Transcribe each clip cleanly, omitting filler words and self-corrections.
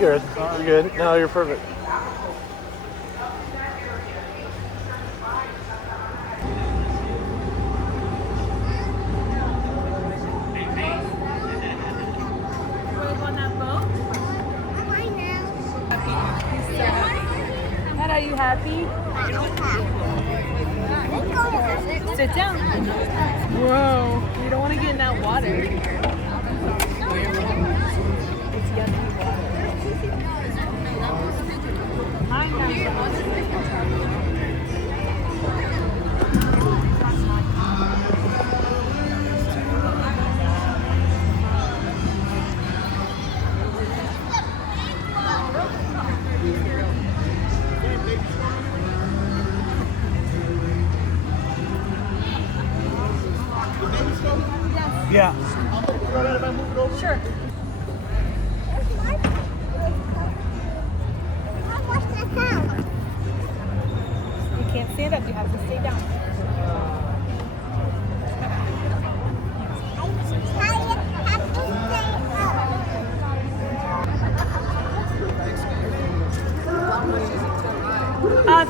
good. You're good. No, you're perfect. Dad, are you happy? Sit down. Whoa. You don't want to get in that water. It's yummy water. Hi, Yeah. Sure. You can't stand up. You have to stay down.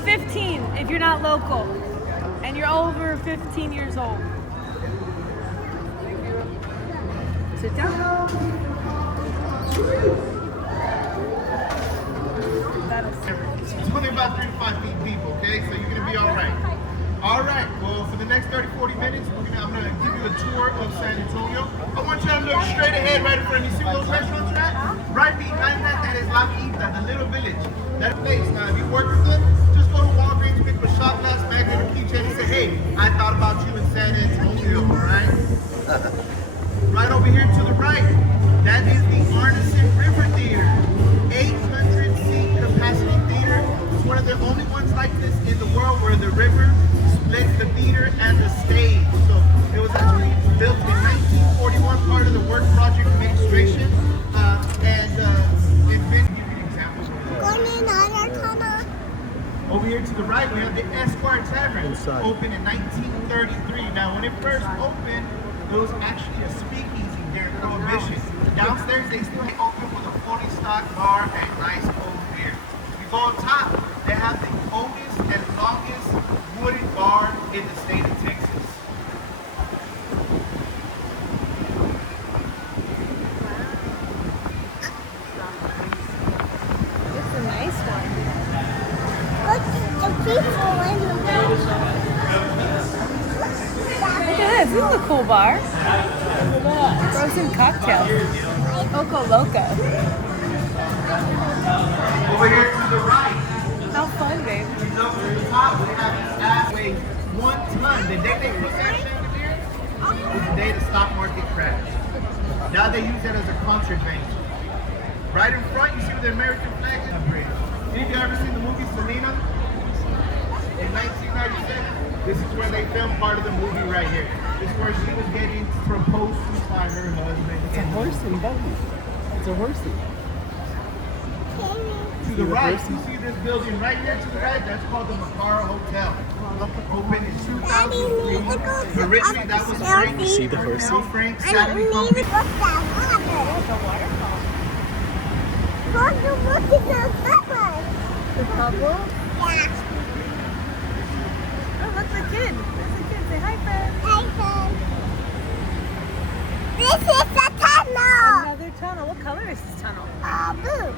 15 if you're not local and you're over 15 years old. Sit down. It's only about 3 to 5 feet deep, okay? So you're gonna be all right. All right, well, for the next 30, 40 minutes, I'm gonna give you a tour of San Antonio. I want you to look straight ahead right in front of you. See where those restaurants are at? Right behind that, that is La Quinta, the little village. That place. Now, if you work with them, just go to Walgreens, pick up a shot glass, magnet, or keychain, and say, hey, I thought about you in San Antonio, all right? Right over here to the right, that is the Arneson River Theater. 800-seat capacity theater. It's one of the only ones like this in the world where the river splits the theater and the stage. So it was actually built in 1941, part of the Work Project Administration. It's been, give you an example. Over here to the right, we have the Esquire Tavern. Inside. Opened in 1933. Now, when it first opened, it was actually a speakeasy during Prohibition. Downstairs, they still open with a 40-stock bar and nice cold beer. You go up top, they have the oldest and longest wooden bar in the state of Texas. It's a nice one. Look at this. This is a cool bar. Frozen cocktails. Oco Loco. Over here to the right, How fun, babe. you know, to the top, we have this ass weighs 1 ton. The day they put that chandelier was the day the stock market crashed. Now they use that as a concert venue. Right in front, you see where the American flag is? Any of you ever seen the movie Selena? In 1997, this is where they filmed part of the movie right here. This is where she was getting proposed to by her husband. It's a horsey, buddy. It's a horsey. To the right, you see this building right here to the right? That's called the Macara Hotel. Opened in 2003. Originally, that was Frank. See the horsey? Frank Saturday Company. The couple? Oh, look, the kid. There's a kid. Say hi, friend. This is the tunnel. Another tunnel. What color is this tunnel? Blue.